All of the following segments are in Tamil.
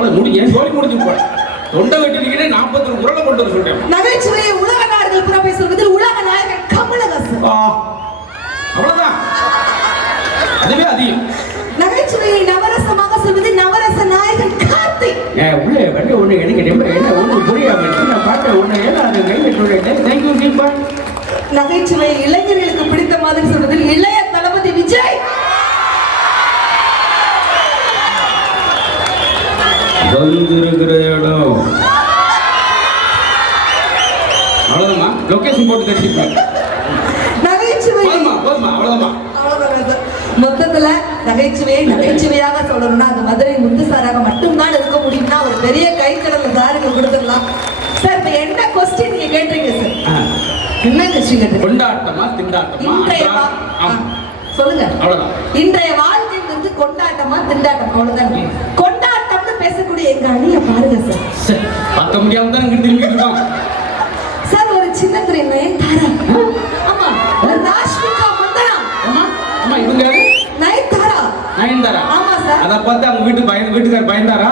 அவ்வளவு முடி ஏன் ஜோலி முடிஞ்சு போட தொண்டை வெட்டிருக்கிறே 41 குரலை கொண்டு வர சொல்றேன். நகைச்சுவையை உலக நாடுகள் புறப்பை சொல்வதில் உலக நாயகன் கமலஹாசன். அவ்வளவுதான், அதுவே அதிகம். நகைச்சுவையை நவரசமாக சொல்வது நவரச நாயகன் கார்த்திக். உள்ள வந்து ஒண்ணு எனக்கு என்ன ஒண்ணு புரியாம நான் பார்த்தேன் ஒண்ணு ஏன்னா அது கையில சொல்றேன். தேங்க்யூ தீபா. நகைச்சுவை இளைஞர்களுக்கு பிடித்த மாதிரி சொல்வதில் இளைய தளபதி விஜய். வந்திருக்கிற இடம் அவ்வளவுதான், லொகேஷன் போட்டு தெரிஞ்சுப்பாங்க. நகைச்சுவை அவ்வளவுதான். மொத்தத்துல நகைச்சுவையாக சொல்லணும்னா அது மதுரை முத்து சாராக மட்டும்தான் இருக்க முடியும்னா ஒரு பெரிய கைத்தடல சாருக்கு கொடுத்துடலாம் சார். இப்ப என்ன கொஸ்டின் நீங்க கேட்டீங்க சார்? என்ன கொஸ்டின் கேட்டீங்க? கொண்டாட்டமா திண்டாட்டமா? சொல்லுங்க. அவ்வளவுதான். இன்றைய வாழ்க்கை வந்து கொண்டாட்டமா திண்டாட்டம், அவ்வளவுதான். கொண்டாட்டம்னு பேசக்கூடிய எங்க அணியை பாருங்க சார். பார்க்க முடியாம தான் இங்க திரும்பி இருக்கோம் சார். ஒரு சின்ன திரை நயன்தாரா, ஆமா, ஒரு ராஷ்மிகா மந்தனா, ஆமா இவங்க நயன்தாரா, ஆமா சார். அத பார்த்து அவங்க வீட்டுக்காரர் பயந்தாரா?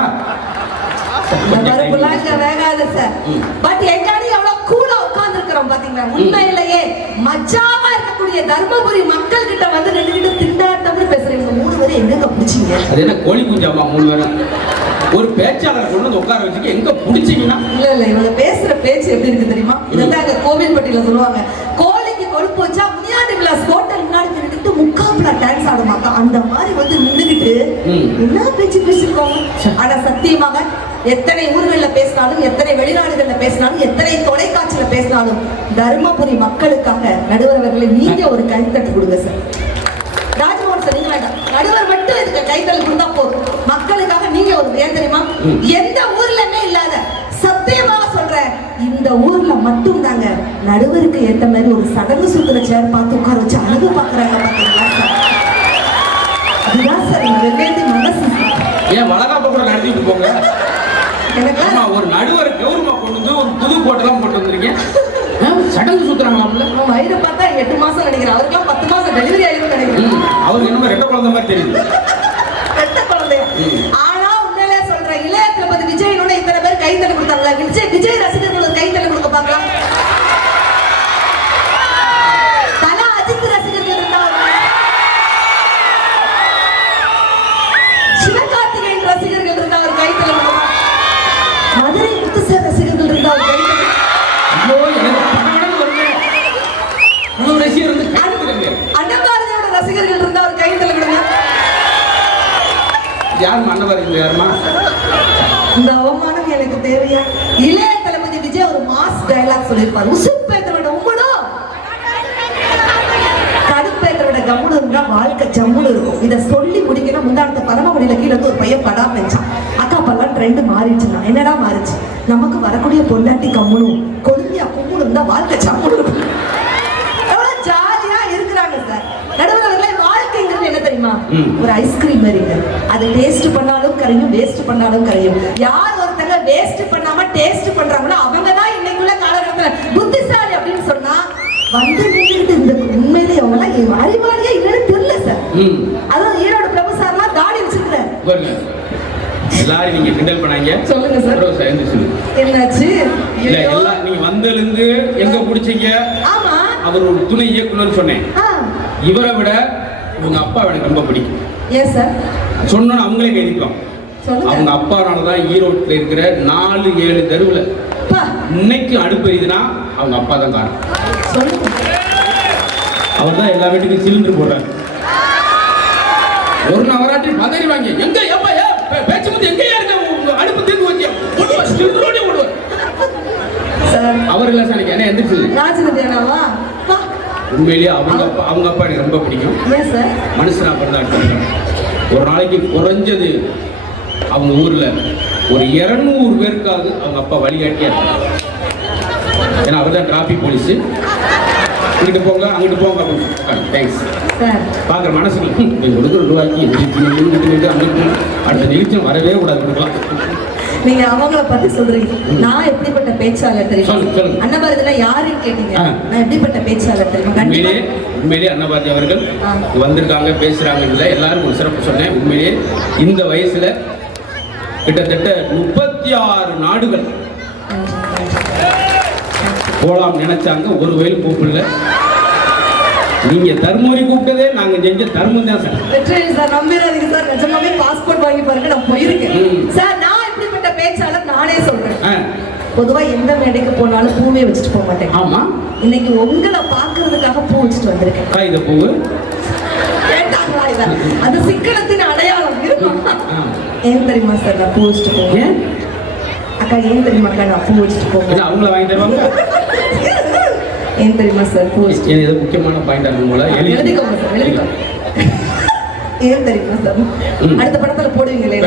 பருப்புலாம் இங்க வேகாது சார். பட் எங்க அணி எவ்வளவு கூலா உட்கார்ந்து இருக்கிறோம் பாத்தீங்களா? உண்மையிலேயே மஜாவா இருக்கக்கூடிய தர்மபுரி மக்கள் கிட்ட வந்து நின்னுகிட்டு திண்டாட்டம்னு பேசுறீங்க. 3 பேரும் எங்க பிடிச்சீங்க? அது என்ன கோழி குஞ்சாமா 3 பேரும்? ஒரு பேச்சாளர் கொண்டு வந்து உட்கார வச்சுக்க எங்க பிடிச்சீங்கன்னா? இல்ல இவங்க பேசுற பேச்சு எப்படி இருக்கு தெரியுமா? இதெல்லாம் அங்க கோவில்பட்டியில சொல்லுவாங்க, கோழிக்கு கொழுப்பு வச்சா முனியாண்டி விலாஸ் ஹோட்டல் முன்னாடி நின்னுட்டு முக்காப்புல டான்ஸ் ஆடுமாங்க. அந்த மாதிரி வந்து நின்னுகிட்டு என்ன பேச்சு பேசிருக்கோம். ஆனா சத்தியமாக எத்தனை ஊர்கள்ல பேசினாலும், எத்தனை வெளிநாடுகள்ல பேசினாலும், எத்தனை தொலைக்காட்சியில பேசினாலும் தர்மபுரி மக்களுக்காக நடுவர் அவர்களை நீங்க ஒரு கைத்தட்டு கொடுங்க சார். ராஜ்மோகன் சார் நீங்க வேண்டாம், நடுவர் மட்டும் இதுக்கு கைத்தல் கொடுத்தா போதும். மக்களுக்காக நீங்க ஒரு ஏன் தெரியுமா? எந்த ஊர்லயுமே இல்லாத, சத்தியமாக சொல்றேன், இந்த ஊர்ல மட்டும் தாங்க நடுவருக்கு ஏத்த மாதிரி ஒரு சடங்கு சுத்துற சேர் பார்த்து உட்கார வச்சு அழகு பாக்குறாங்க. பாத்தீங்களா சார்? அதுதான் சார் வெள்ளேந்தி மனசு. ஏன் வளகாப்ப கூட நடத்திட்டு போங்க. எனக்கு ஒரு நடுவர் கௌரவமா கொண்டு வந்து ஒரு புது கோட்டெல்லாம் போட்டு வந்துருக்கீங்க. சடங்கு சுத்துறாங்களாம்ல. வயிறு பார்த்தா 8 மாசம் நினைக்கிறேன், அவருக்கெல்லாம் 10 மாசம் டெலிவரி ஆயிரும் நினைக்கிறேன். அவருக்கு என்னமோ 2 குழந்தை மாதிரி தெரியுது. 2 குழந்தையா? ஆனா உண்மையிலே சொல்றேன், இளைய தளபதி விஜய்னோட இத்தனை பேர் கைத்தல கொடுத்தாங்களா? விஜய் ரசிகர்கள் கைத்தல கொடுக்க பார்க்கலாம். தல அஜித் ரசிகர்கள் இருந்தாங்க, சிவகார்த்திகேயன் ரசிகர்கள் இருந்தா ஒரு கைத்தல கொடுக்க, மதுரை முத்துசார் ரசிகர்கள் இருந்தா ஒரு கைத்தல. அன்னபாரதியோட ரசிகர்கள் இருந்தா ஒரு கைத்தல கொடுங்க. யாருமா அன்னபாரதி? யாருமா? இந்த அவமானம் எனக்கு தேவையா? இளைய தளபதி விஜய் ஒரு மாஸ் டயலாக் சொல்லியிருப்பாரு, உசுப்பேத்தரோட உம்முடும் கடுப்பேத்தரோட கம்முடு இருந்தா வாழ்க்கை ஜம்முடு இருக்கும். இதை சொல்லி முடிக்கணும். முந்தானத்தை பரமக்குடியில கீழே இருந்து ஒரு பையன் படாம நினைச்சான். அக்கா பல்லாம் ட்ரெண்ட் மாறிடுச்சுன்னா என்னடா மாறிச்சு? நமக்கு வரக்கூடிய பொண்டாட்டி கம்முடும் கொழுந்தியா கும்முடு இருந்தா வாழ்க்கை ஜம்முடு இருக்கும். எவ்வளவு ஜாலியா இருக்கிறாங்க சார் நடுவர்களே. வாழ்க்கைங்கிறது என்ன தெரியுமா? ஒரு ஐஸ்கிரீம் மாதிரிங்க. அதை டேஸ்ட் பண்ணாலும் கரையும், வேஸ்ட் பண்ணாலும் கரையும். யார் ஒருத்தங்க வேஸ்ட் பண்ணாம டேஸ்ட் பண்றாங்களோ அவங்க தான் இன்னைக்குள்ள காலகட்டத்துல புத்திசாலி அப்படின்னு சொன்னா வந்து நின்றுட்டு இந்த உண்மையிலே அவங்களாம் அறிவாளியா இல்லைன்னு தெரியல சார். அதான் ஈரோடு பிரபு சார்லாம் தாடி வச்சிருக்கிறார். எல்லாரும் நீங்க கிண்டல் பண்ணாங்க. சொல்லுங்க சார். என்னாச்சு? நீங்க வந்திருந்து எங்க பிடிச்சீங்க? ஆமா, அவர் ஒரு துணை இயக்குனர் சொன்னேன். இவரை விட உங்க அப்பா எனக்கு ரொம்ப பிடிக்கும். ஏன் சார் சொன்னா அவங்களே கைதிக்கலாம். அவங்க அப்பானாலதான் ஈரோட்டில் இருக்கிற 4-7 தெருவுல இன்னைக்கு அடுப்பெரியுதுன்னா அவங்க அப்பா தான் காரணம். அவர் தான் எல்லா வீட்டுக்கும் சிலிண்டர் போடுறாரு. ஒரு நவராத்திரி பதறி வாங்கி எங்க எப்பா பேச்சு வந்து எங்கேயா இருக்க அடுப்பு தீர்ந்து வச்சு சிலிண்டரோட ஓடுவார். அவர் இல்ல சார் என்ன எந்திரிச்சு உண்மையிலேயே அவங்க அப்பா எனக்கு ரொம்ப பிடிக்கும். மனுஷனா பிறந்தாங்க. ஒரு நாளைக்கு குறைஞ்சது அவங்க ஊர்ல ஒரு 200 பேருக்காவது அவங்க அப்பா வழிகாட்டியா இருக்காங்க. ஏன்னா அவர் தான் டிராபிக் போலீஸ். இங்கிட்டு போங்க அங்கிட்டு போங்க அப்படின்னு தேங்க்ஸ் பார்க்குற மனசுக்கு கொடுக்குற ரூபாய்க்கு அடுத்த நிகழ்ச்சி வரவே கூடாது கொடுக்கலாம். நீங்க அவங்கள பத்தி சொல்றீங்க. நான் எப்படிப்பட்ட பேச்சாளர் தெரியுமா? அன்னபாரதில யாருன்னு கேட்டீங்க. நான் எப்படிப்பட்ட பேச்சாளர் தெரியுமா? உண்மையிலேயே அன்னபாரதி அவர்கள் வந்திருக்காங்க பேசுறாங்க. இல்லை எல்லாரும் ஒரு சிறப்பு சொன்னேன். உண்மையிலேயே இந்த வயசுல கிட்டத்தட்ட 36 நாடுகள் போலாம் நினைச்சாங்க, ஒரு வயல் கூப்பிடல. நீங்க தர்மபுரி கூப்பிட்டதே நாங்க செஞ்ச தர்மம் தான் சார். வெற்றி சார், நம்பிடாதீங்க சார், நிஜமாவே பாஸ்போர்ட் வாங்கி பாருங்க, நான் போயிருக்கேன் சார். நான் இப்படிப்பட்ட பேச்சாளர் நானே சொல்றேன். பொதுவா எந்த மேடைக்கு போனாலும் பூவே வச்சுட்டு போக மாட்டேன். ஆமா, இன்னைக்கு உங்களை பாக்குறதுக்காக பூ வச்சுட்டு வந்திருக்கேன். காகித பூவு அது சிக்கனத்தின் அடையாளம் இருக்கும். ஏன் தெரியுமா சார் நான் பூ வச்சுட்டு போவேன்? அக்கா ஏன் தெரியுமா அக்கா நான் பூ வச்சுட்டு போவேன்? அவங்கள வாங்கி தருவாங்க. ஏன் தெரியுமா சார் பூ வச்சுட்டு? ஏதோ முக்கியமான பாயிண்ட் ஆகும் போல. எழுதிக்கோங்க சார், எழுதிக்கோங்க. ஏன் தெரியுமா சார்? அடுத்த படத்துல போடுவீங்களே.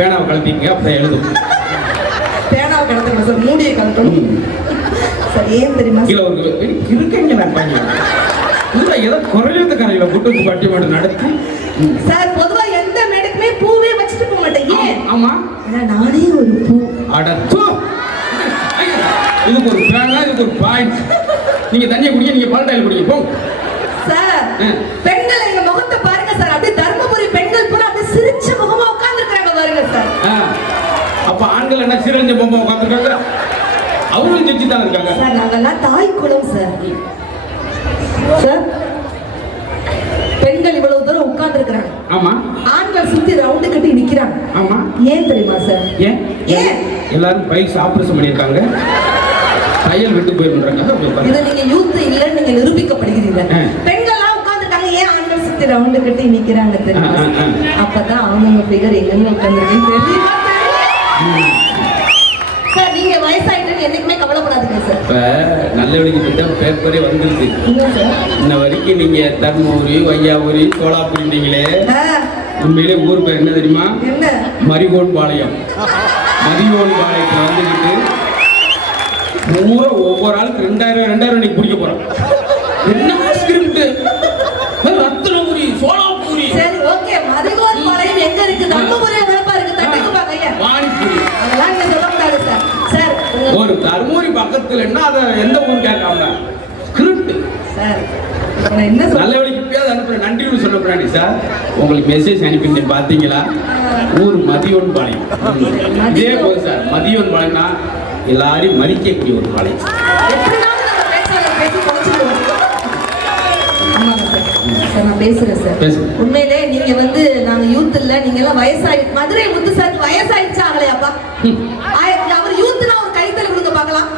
பேனாவை கலப்பிங்க, அப்புறம் எழுதும். பேனாவை கலத்துக்கணும் சார், மூடியை கலக்கணும் சார். ஏன் தெரியுமா கீழே ஒரு இருக்கீங்க நான் பாங்க ஏதோ குறைஞ்ச கரையில கூட்டு பட்டிமாடு நடத்தி சார். பொதுவா எந்த மேடைக்குமே பூவே வச்சுட்டு போக மாட்டேன். ஏன்? ஆமா, நானே ஒரு பூ. அடத்து, இதுக்கு ஒரு பேனா, இதுக்கு ஒரு பாயிண்ட். நீங்க தண்ணியை குடிங்க, நீங்க பால்டாயில் குடிங்க போங்க சார். பெண்கள் எங்க முகத்தை பாருங்க சார், அப்படியே தர்மபுரி பெண்கள் பூரா அப்படியே சிரிச்ச முகமா உட்கார்ந்து இருக்காங்க பாருங்க சார். அப்ப ஆண்கள் என்ன சிரிஞ்ச பொம்மை உட்கார்ந்துருக்காங்க? அவங்களும் சிரிச்சு தான் இருக்காங்க சார். நாங்கெல்லாம் தாய் குலம் சார். சார், பெண்கள் இவ்வளவு தூரம் உட்கார்ந்து இருக்கிறாங்க. ஆமா, ஆண்கள் சுத்தி ரவுண்டு கட்டி நிக்கிறாங்க. ஆமா, ஏன் தெரியுமா சார்? ஏன்? எல்லாரும் பைல்ஸ் ஆபரேஷன் பண்ணிருக்காங்க, தையல் விட்டு போயிருக்காங்க. இது நீங்க யூத் இல்ல, நீங்க நிரூபிக்கப்படுகிறீங்க. பெண்கள்லாம் உட்கார்ந்துட்டாங்க, ஏன் ஆண்கள் சுத்தி ரவுண்டு கட்டி நிக்கிறாங்க தெரியுமா? அப்பதான் அவங்க ஃபிகர் எங்க உட்கார்ந்துருக்குன்னு தெரியுமா சார்? நீங்க வயசாயிட்டு என்னைக்குமே கவலைப்படாதீங்க சார். இப்ப நல்ல வழிக்கு பேப்பரே வந்துருக்கு. இன்ன வரைக்கும் நீங்க தர்மபுரி, வையாபுரி, சோலாபுரிங்களே, உண்மையிலே ஊர் பேர் என்ன தெரியுமா? என்ன? மரிகோன் பாளையம். மரிகோன் பாளையத்துல வந்துக்கிட்டு பூரா ஒவ்வொரு ஆளுக்கு 2000 நீங்க பிடிக்க போறோம். என்ன ஸ்கிரிப்ட்? ரத்னபுரி, சோலாபுரி. சரி, ஓகே. மரிகோன் பாளையம் எங்க இருக்கு? தர்மபுரி வரப்பா இருக்கு. தட்டுக்கு பாக்கையா வாணிபுரி. அதெல்லாம் நீங்க சொல்ல கூடாது சார். சார், ஒரு தர்மபுரி பக்கத்துல என்ன, அத எந்த ஊர் கேட்காம ஸ்கிரிப்ட் சார். நான் என்ன சொல்ல, நல்ல வழிக்கு பேர் அனுப்புறேன். நன்றின்னு சொன்ன பிராணி சார், உங்களுக்கு மெசேஜ் அனுப்பிட்டு பாத்தீங்களா? ஊர் மதியோன் பாளையம். இதே போது சார், மதியோன் பாளையம்னா எல்லாரையும் மதிக்கக்கூடிய ஒரு பாளையம். சார் நான் பேசுறேன் சார். உண்மையிலே நீங்க வந்து நாங்க யூத் இல்ல, நீங்க எல்லாம் வயசாயி. மதுரை முத்து சார் வயசாயிடுச்சா ஆகலையாப்பா? அவர் யூத்னா ஒரு கைத்தல விடுங்க பார்க்கலாம்.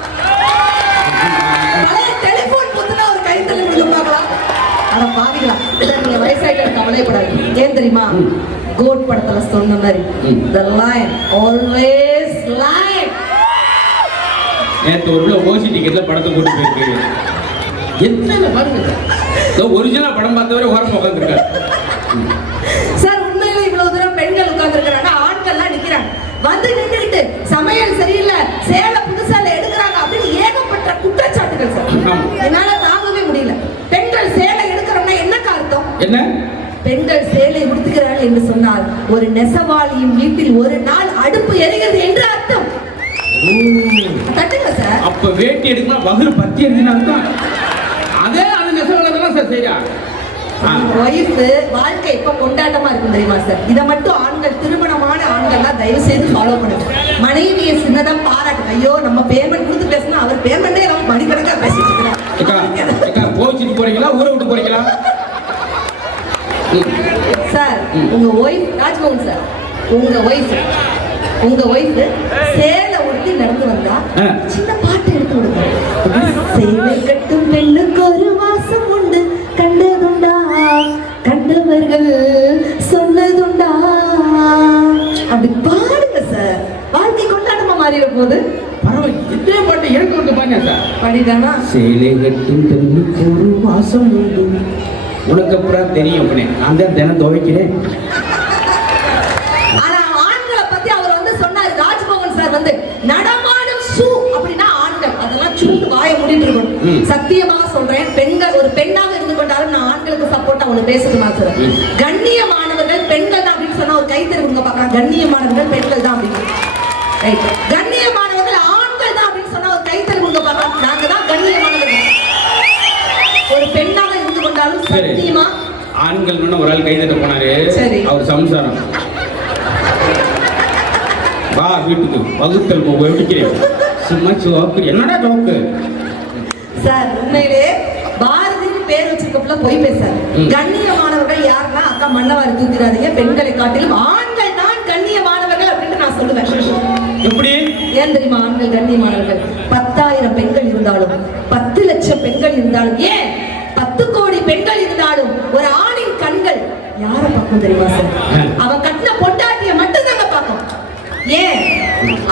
பழைய டெலிபோன் முத்துனா ஒரு கைத்தல விடுங்க பார்க்கலாம். அத பாவிக்கலாம். நீங்க வயசாயிட்ட கவலைப்படாதீங்க. ஏன் தெரியுமா? கோட் படத்துல சொன்ன மாதிரி the lion always lion. நேத்து ஒரு ஓசி டிக்கெட்ல படத்தை போட்டு போயிருக்கு. என்ன பாருங்க, ஒரிஜினலா படம் பார்த்தவரை ஓரம் உட்காந்துருக்காரு சார். உண்மையில இவ்வளவு தூரம் பெண்கள் உட்கார்ந்து இருக்காங்க, ஆண்கள்லாம் நிக்கிறாங்க. வந்து நின்றுட்டு சமையல் சரியில்லை, சேலை புதுசால எடுக்கிறாங்க அப்படின்னு ஏகப்பட்ட குற்றச்சாட்டுகள் சார். என்னால தாங்கவே முடியல. பெண்கள் சேலை எடுக்கிறோம்னா என்ன அர்த்தம்? என்ன? பெண்கள் சேலை உடுத்துகிறார்கள் என்று சொன்னால் ஒரு நெசவாளியின் வீட்டில் ஒரு நாள் அடுப்பு எரிகிறது என்று அர்த்தம். தட்டுங்க சார். அப்ப வேட்டி எடுக்கணும், வகுறு பத்தி எடுக்கணும். அதே அது நெசவாளதான் சார் செய்யா. ஒய்ஃப் வாழ்க்கை இப்ப கொண்டாட்டமா இருக்கும் தெரியுமா சார்? இதை மட்டும் ஆண்கள், திருமணமான ஆண்கள்லாம் தயவு செய்து ஃபாலோ பண்ணுங்க. மனைவியை சின்னதா பாராட்டு. ஐயோ நம்ம பேமெண்ட் கொடுத்து பேசினா அவர் பேமெண்டே நம்ம மணிக்கணக்கா பேசிட்டு இருக்கிறாங்க. போச்சுட்டு போறீங்களா, ஊரை விட்டு போறீங்களா சார்? உங்க ஒய்ஃப் ராஜ்மோகன் சார், உங்க ஒய்ஃப் சேலை உடுத்தி நடந்து வந்தா சின்ன பாட்டு எடுத்து விடுங்க. சேலை கட்டும் பெண்ணுக்கு ஒரு வாசம் உண்டு, கண்டதுண்டா கண்டவர்கள் சொன்னதுண்டா, அப்படி பாடுங்க சார். வாழ்க்கை கொண்டாட்டமா மாறிட போது. பரவாயில்ல, இதே பாட்டு எனக்கு வந்து பாருங்க சார். பாடிதானா? சேலை கட்டும் பெண்ணுக்கு ஒரு வாசம் உண்டு. உனக்கு அப்புறம் தெரியும் அப்படியே, நான் தான் தினம் துவைக்கிறேன். ஆனா ஆண்களை பத்தி அவர் வந்து சொன்னார் ராஜ்மோகன் சார் வந்து, நடமாடும் ஷூ அப்படின்னா ஆண்கள். அதெல்லாம் சூண்டு வாய மூடிட்டு இருக்கணும். சத்தியமாக சொல்றேன், பெண்கள் ஒரு பெண்ணாக இருந்து கொண்டாலும் நான் ஆண்களுக்கு சப்போர்ட்டா ஒண்ணு பேசுறேன் சார். கண்ணியமானவர்கள் பெண்கள் தான் அப்படின்னு சொன்னா ஒரு கைத்தறி கொடுங்க பார்க்கலாம். கண்ணியமானவர்கள் பெண்கள் தான் அப்படின்னு. ரைட். கண்ணியமானவர்கள் ஆண்கள் தான் அப்படின்னு சொன்னா ஒரு கைத்தறி கொடுங்க பார்க்கலாம். நாங்க தான் கண்ணியமானவர்கள். ஒரு பெண்ணாக இருந்து கொண்டாலும் சத்தியமா ஆண்கள் ஒரு ஆள் கைதட்ட போனாரு. அவர் சம்சாரம் வா வீட்டுக்கு வகுத்தல் வெடிக்கிறேன் சும்மா சோக்கு என்னடா ஜோக்கு சார் உண்மையிலே பாரதின்னு பேர் வச்சிருக்கப்பல போய் பேசாரு. கண்ணியமானவர்கள் யாருன்னா அக்கா மண்ணவாரி தூக்கிறாதீங்க, பெண்களை காட்டிலும் ஆண்கள் தான் கண்ணியமானவர்கள் அப்படின்னு நான் சொல்லுவேன். எப்படி ஏன் தெரியுமா? ஆண்கள் கண்ணியமானவர்கள் 10,000 பெண்கள் இருந்தாலும் 10 லட்சம் பெண்கள் இருந்தாலும் ஏன் 10 கோடி பெண்கள் இருந்தாலும் ஒரு ஆணின் கண்கள் யாரை பார்க்கும் தெரியுமா சார்? அவன் கட்டின பொண்டாட்டிய மட்டும் தாங்க பார்க்கும். ஏன்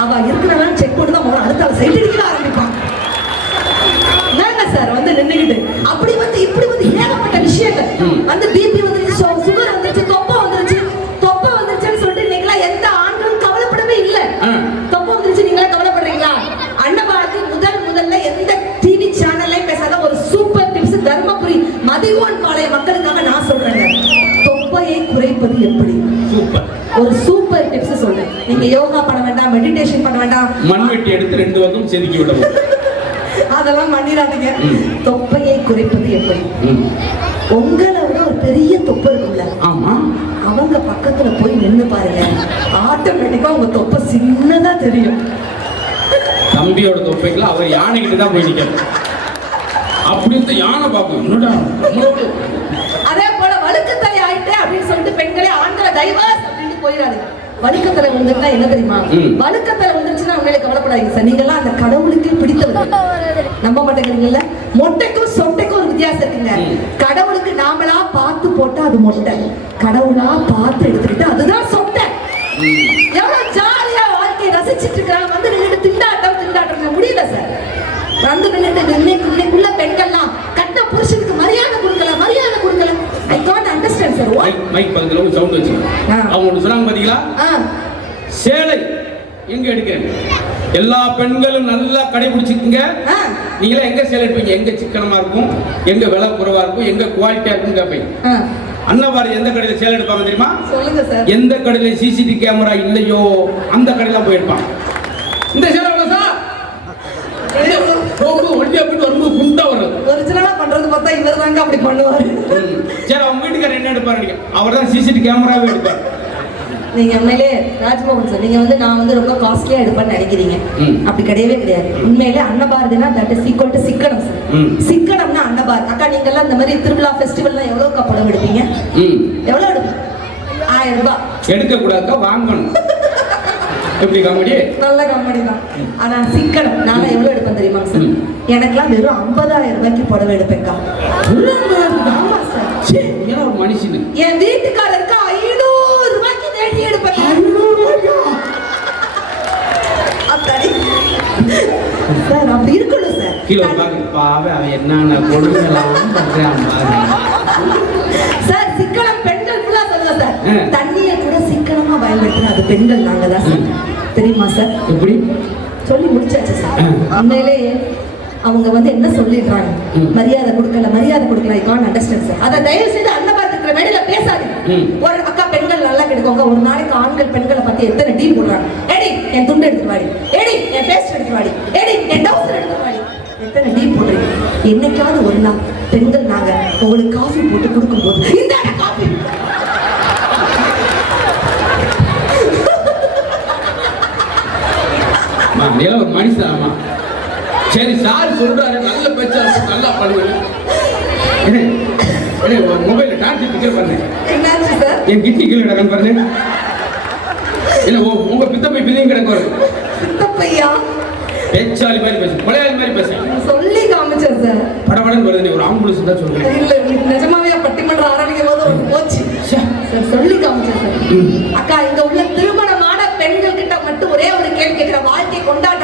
அவ இருக்கிறான்னு செக் பண்ணி தான் முதல்ல அடுத்த சைடு அடிக்க ஆரம்பிப்பான். சார் வந்து நின்னுகிட்டு அப்படி வந்து இப்படி வந்து ஏகப்பட்ட விஷயங்கள் வந்து பிபி வந்துருச்சு, சுகர் வந்துருச்சு, தொப்பை வந்துருச்சுன்னு சொல்லிட்டு நீங்களா எந்த ஆண்களும் கவலைப்படவே இல்ல. தொப்பை வந்துருச்சு நீங்களா கவலைப்படுறீங்களா? அன்னபாரதி முதல்ல எந்த டிவி சேனல்லையும் பேசாத ஒரு சூப்பர் டிப்ஸ் தர்மபுரி மதிகோன் பாளைய மக்களுக்காக நான் சொல்றேங்க. தொப்பையை குறைப்பது எப்படி? சூப்பர், ஒரு சூப்பர் டிப்ஸ் சொல்றேன். நீங்க யோகா பண்ண வேண்டாம், மெடிடேஷன் பண்ண வேண்டாம், மண்வெட்டி எடுத்து 2 பக்கம் செதுக்கி விடணும். அதெல்லாம் பண்ணிடாதீங்க. தொப்பையை குறைப்பது எப்படி? உங்களை விட ஒரு பெரிய தொப்பை இருக்குல்ல, ஆமா, அவங்க பக்கத்துல போய் நின்னு பாருங்க, ஆட்டோமேட்டிக்கா உங்க தொப்பை சின்னதா தெரியும். தம்பியோட தொப்பைக்குள்ள அவர் யானைகிட்ட தான் போய் நிக்கணும். அப்படி இந்த யானை பார்க்கும் என்னடா. அதே போல வழுக்கத்தலை ஆயிட்டே அப்படின்னு சொல்லிட்டு பெண்களே ஆண்களை டைவர்ஸ் அப்படின்னு போயிடாது. வழுக்கத்தலை வந்துட்டா என்ன தெரியுமா? வழுக்கத்தலை வந்துருச்சுன்னா உண்மையிலே கவலைப்படாதீங்க சார். நீங்க எல்லாம் அந்த கடவுளுக்கே பிடித்தவர்கள். நம்ப மாட்டேங்கிறீங்கல்ல? மொட்டைக்கும் சொட்டைக்கும் ஒரு வித்தியாசம் இருக்குங்க. கடவுளுக்கு நாமளா பார்த்து போட்டா அது மொட்டை, கடவுளா பார்த்து எடுத்துக்கிட்டு அதுதான் சொட்டை. எவ்வளவு ஜாலியா வாழ்க்கையை ரசிச்சிட்டு இருக்கிறாங்க. வந்து நின்றுட்டு திண்டாட்டம் முடியல சார். வந்து நின்றுட்டு இன்னைக்குள்ள பெண்கள்லாம் கட்ட புருஷனுக்கு மரியாதை கொடுக்கல. I can't understand sir. Mic பக்கத்துல ஒரு சவுண்ட் வச்சு அவங்க ஒன்று சொன்னாங்க பாத்தீங்களா? சேலை எங்க எடுக்கிறேன்? எல்லா பெண்களும் நல்லா கடைபிடிச்சுக்குங்க. நீங்களா எங்க சேலை எடுப்பீங்க? எங்க சிக்கனமா இருக்கும், எங்க விலை குறைவா இருக்கும், எங்க குவாலிட்டியா இருக்கும் கேட்பீங்க. அன்னபாரதி எந்த கடையில சேலை எடுப்பாங்க தெரியுமா? சொல்லுங்க சார். எந்த கடையில சிசிடிவி கேமரா இல்லையோ அந்த கடையில போய் எடுப்பாங்க. இந்த சேலை எவ்வளவு சார்? ஒட்டியா போயிட்டு வரும்போது குண்டா வர்றது. ஒரிஜினலா பண்றது பார்த்தா இவர் தாங்க அப்படி பண்ணுவாரு. சரி, அவங்க வீட்டுக்காரர் என்ன எடுப்பாரு? அவர் தான் சிசிடிவி கேமராவே எடுப்பார். நீங்க உண்மையிலே ராஜ்மோகன் சார், நீங்க வந்து நான் வந்து ரொம்ப காஸ்ட்லியா எடுப்பேன்னு நினைக்கிறீங்க. அப்படி கிடையவே கிடையாது. உண்மையிலே அன்னபாரதினா தட் இஸ் ஈக்குவல் டு சிக்கனம் சார். சிக்கனம்னா அன்னபாரதி. அக்கா நீங்க எல்லாம் இந்த மாதிரி திருவிழா ஃபெஸ்டிவல்லாம் எவ்வளவு படம் எடுப்பீங்க? எவ்வளவு எடுப்பீங்க? 1000 ரூபாய். எடுக்க கூடாதுக்கா, வாங்கணும். எப்படி காமெடி? நல்ல காமெடி தான். ஆனா சிக்கனம் நான் எவ்வளவு எடுப்பேன் தெரியுமா சார்? எனக்குலாம் வெறும் 50,000 ரூபாய்க்கு புடவை எடுப்பேன்க்கா. ஆமா சார். ஏன்னா ஒரு மனுஷனு என் வீட்டுக்காரருக்கு 500 ரூபாய்க்கு வேட்டி எடுப்பேன். 500 ரூபாய்க்கா? சார் அப்படி இருக்கணும் சார். கிலோ பாவே அவன் என்னென்ன கொடுங்கலாம் பண்றான் பாரு. சார் சிக்கனம் பெண்கள் ஃபுல்லா சொல்லுங்க சார். தண்ணியை கூட சிக்கனமா பயன்படுத்துறது அது பெண்கள் நாங்க தான் சார். தெரியுமா சார்? எப்படி சொல்லி முடிச்சாச்சு சார். உண்மையிலே அவங்க வந்து என்ன சொல்லிடுறாங்க? மரியாதை கொடுக்கல. I can't understand sir. அதை தயவு செய்து அன்னபாரதி இருக்கிற மேடையில பேசாதீங்க. ஒரு அக்கா பெண்கள் நல்லா கிடைக்குங்க. ஒரு நாளைக்கு ஆண்கள் பெண்களை பத்தி எத்தனை டீல் போடுறாங்க. ஏடி என் துண்டு எடுத்து வாடி, ஏடி என் பேஸ்ட் எடுத்து வாடி, ஏடி என் டவுசர் எடுத்து வாடி, எத்தனை டீல் போடுறீங்க. என்னைக்காவது ஒரு நாள் பெண்கள் நாங்க உங்களுக்கு காஃபி போட்டு கொடுக்கும்போது இந்த காஃபி ஒரு மனுஷன். ஆமா சரி, சார் சொல்றாரு நல்ல பேச்சா நல்லா பண்ணுவேன். மொபைல்ல டார்ச் பிக்சர் பண்ணு. என்னாச்சு சார்? என் கிட்னி கீழே கிடக்கு பாருங்க. இல்ல உங்க பித்தப்பை பிள்ளைங்க கிடக்கு. பித்தப்பையா? பேச்சாலி மாதிரி பேசு, கொலையாளி மாதிரி பேசு. சொல்லி காமிச்சேன் சார். படபடன்னு வருது. ஒரு ஆம்புலன்ஸ் தான் சொல்றேன். இல்ல நிஜமாவே பட்டிமன்றம் ஆரம்பிக்கும் போது ஒரு போச்சு சார். சொல்லி காமிச்சேன் சார். அக்கா இங்க உள்ள திருமணமான பெண்கள் கிட்ட மட்டும் ஒரே ஒரு கேள்வி கேட்கிற, வாழ்க்கை கொண்டாட்டம்